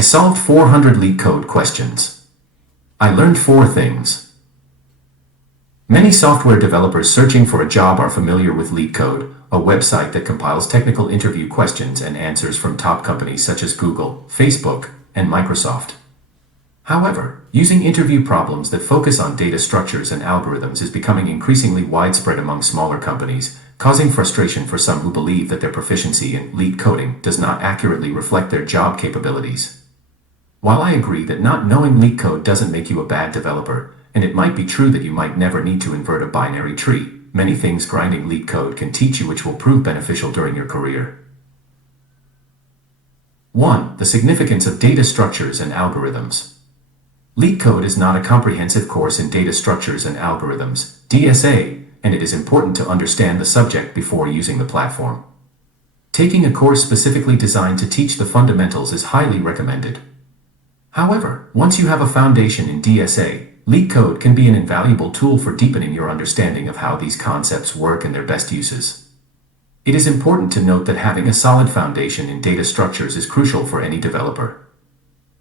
I solved 400 LeetCode questions. I learned 4 things. Many software developers searching for a job are familiar with LeetCode, a website that compiles technical interview questions and answers from top companies such as Google, Facebook, and Microsoft. However, using interview problems that focus on data structures and algorithms is becoming increasingly widespread among smaller companies, causing frustration for some who believe that their proficiency in LeetCoding does not accurately reflect their job capabilities. While I agree that not knowing LeetCode doesn't make you a bad developer, and it might be true that you might never need to invert a binary tree, many things grinding LeetCode can teach you which will prove beneficial during your career. 1. The significance of data structures and algorithms. LeetCode is not a comprehensive course in data structures and algorithms, DSA, and it is important to understand the subject before using the platform. Taking a course specifically designed to teach the fundamentals is highly recommended. However, once you have a foundation in DSA, LeetCode can be an invaluable tool for deepening your understanding of how these concepts work and their best uses. It is important to note that having a solid foundation in data structures is crucial for any developer.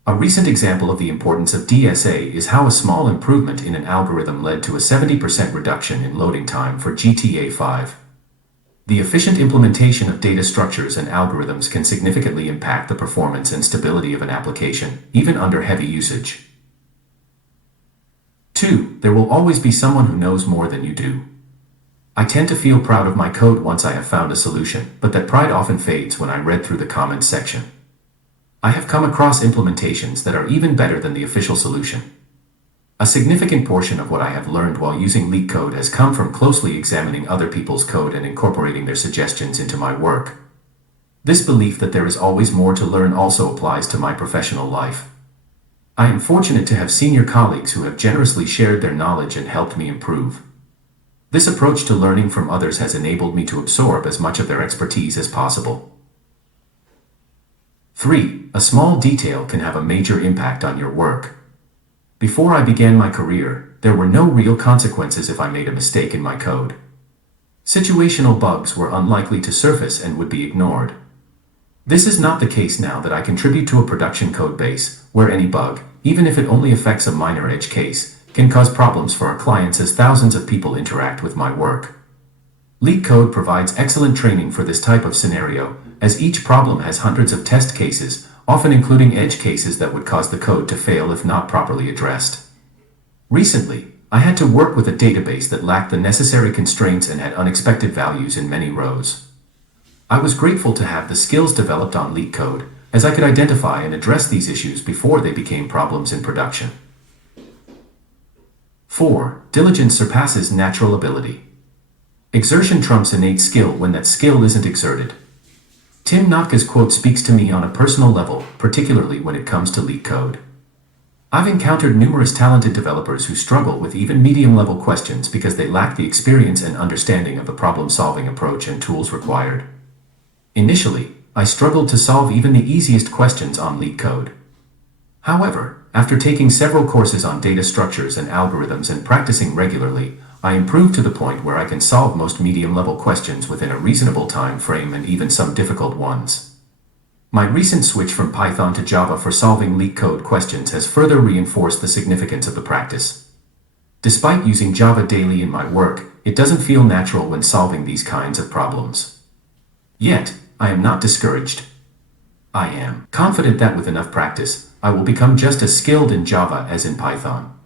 A recent example of the importance of DSA is how a small improvement in an algorithm led to a 70% reduction in loading time for GTA 5. The efficient implementation of data structures and algorithms can significantly impact the performance and stability of an application, even under heavy usage. 2. There will always be someone who knows more than you do. I tend to feel proud of my code once I have found a solution, but that pride often fades when I read through the comments section. I have come across implementations that are even better than the official solution. A significant portion of what I have learned while using LeetCode has come from closely examining other people's code and incorporating their suggestions into my work. This belief that there is always more to learn also applies to my professional life. I am fortunate to have senior colleagues who have generously shared their knowledge and helped me improve. This approach to learning from others has enabled me to absorb as much of their expertise as possible. 3. A small detail can have a major impact on your work. Before I began my career, there were no real consequences if I made a mistake in my code. Situational bugs were unlikely to surface and would be ignored. This is not the case now that I contribute to a production code base, where any bug, even if it only affects a minor edge case, can cause problems for our clients as thousands of people interact with my work. LeetCode provides excellent training for this type of scenario, as each problem has hundreds of test cases, often including edge cases that would cause the code to fail if not properly addressed. Recently, I had to work with a database that lacked the necessary constraints and had unexpected values in many rows. I was grateful to have the skills developed on LeetCode, as I could identify and address these issues before they became problems in production. 4. Diligence surpasses natural ability. Exertion trumps innate skill when that skill isn't exerted. Tim Notka's quote speaks to me on a personal level, particularly when it comes to LeetCode. I've encountered numerous talented developers who struggle with even medium-level questions because they lack the experience and understanding of the problem-solving approach and tools required. Initially, I struggled to solve even the easiest questions on LeetCode. However, after taking several courses on data structures and algorithms and practicing regularly, I improved to the point where I can solve most medium-level questions within a reasonable time frame and even some difficult ones. My recent switch from Python to Java for solving LeetCode questions has further reinforced the significance of the practice. Despite using Java daily in my work, it doesn't feel natural when solving these kinds of problems. Yet, I am not discouraged. I am confident that with enough practice, I will become just as skilled in Java as in Python.